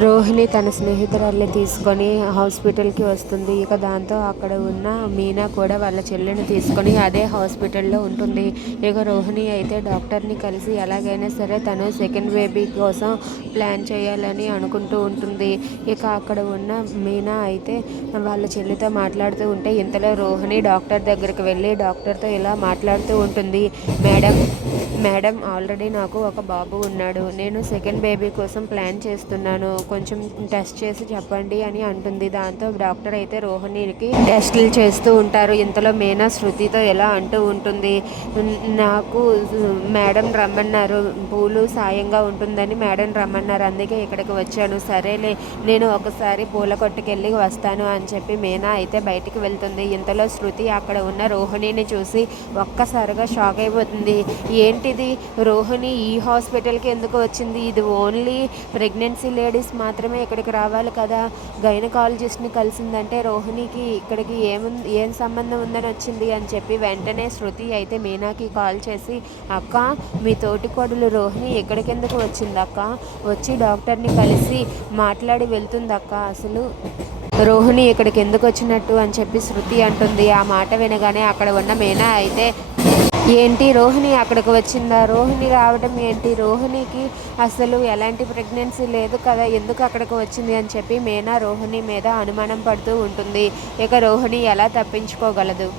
రోహిణి తన స్నేహితురాల్ని తీసుకొని హాస్పిటల్కి వస్తుంది. ఇక దాంతో అక్కడ ఉన్న మీనా కూడా వాళ్ళ చెల్లెని తీసుకొని అదే హాస్పిటల్లో ఉంటుంది. ఇక రోహిణి అయితే డాక్టర్ని కలిసి ఎలాగైనా సరే తను సెకండ్ బేబీ కోసం ప్లాన్ చేయాలని అనుకుంటూ ఉంటుంది. ఇక అక్కడ ఉన్న మీనా అయితే వాళ్ళ చెల్లితో మాట్లాడుతూ ఉంటే ఇంతలో రోహిణి డాక్టర్ దగ్గరికి వెళ్ళి డాక్టర్తో ఇలా మాట్లాడుతూ ఉంటుంది. మేడం మేడం ఆల్రెడీ నాకు ఒక బాబు ఉన్నాడు. నేను సెకండ్ బేబీ కోసం ప్లాన్ చేస్తున్నాను. కొంచెం టెస్ట్ చేసి చెప్పండి అని అంటుంది. దాంతో డాక్టర్ అయితే రోహిణికి టెస్టులు చేస్తూ ఉంటారు. ఇంతలో మీనా శృతితో ఎలా అంటూ ఉంటుంది. నాకు మేడం రమ్మన్నారు. పూలు సాయంగా ఉంటుందని మేడం రమ్మన్నారు. అందుకే ఇక్కడికి వచ్చాను. సరేలే నేను ఒకసారి పూల కొట్టుకెళ్ళి వస్తాను అని చెప్పి మీనా అయితే బయటికి వెళ్తుంది. ఇంతలో శృతి అక్కడ ఉన్న రోహిణిని చూసి ఒక్కసారిగా షాక్ అయిపోతుంది. ఏంటిది? రోహిణి ఈ హాస్పిటల్కి ఎందుకు వచ్చింది? ఇది ఓన్లీ ప్రెగ్నెన్సీ లేడీస్ మాత్రమే ఇక్కడికి రావాలి కదా. గైనకాలజిస్ట్ని కలిసిందంటే రోహిణికి ఇక్కడికి ఏముంది ఏం సంబంధం ఉందని వచ్చింది అని చెప్పి వెంటనే శృతి అయితే మీనాకి కాల్ చేసి అక్క మీ తోటి కొడులు రోహిణి ఎక్కడికి కిందకు వచ్చింది అక్క వచ్చి డాక్టర్ని కలిసి మాట్లాడి వెళ్తుంది అక్క అసలు. రోహిణి ఇక్కడికి ఎందుకు వచ్చినట్టు? అని చెప్పి శృతి అంటుంది. ఆ మాట వినగానే అక్కడ ఉన్న మీనా అయితే ఏంటి రోహిణి అక్కడికి వచ్చిందా? రోహిణి రావడం ఏంటి? రోహిణికి అసలు ఎలాంటి ప్రెగ్నెన్సీ లేదు కదా ఎందుకు అక్కడికి వచ్చింది అని చెప్పి మేనా రోహిణి మీద అనుమానం పడుతూ ఉంటుంది. ఇక రోహిణి ఎలా తప్పించుకోగలదు?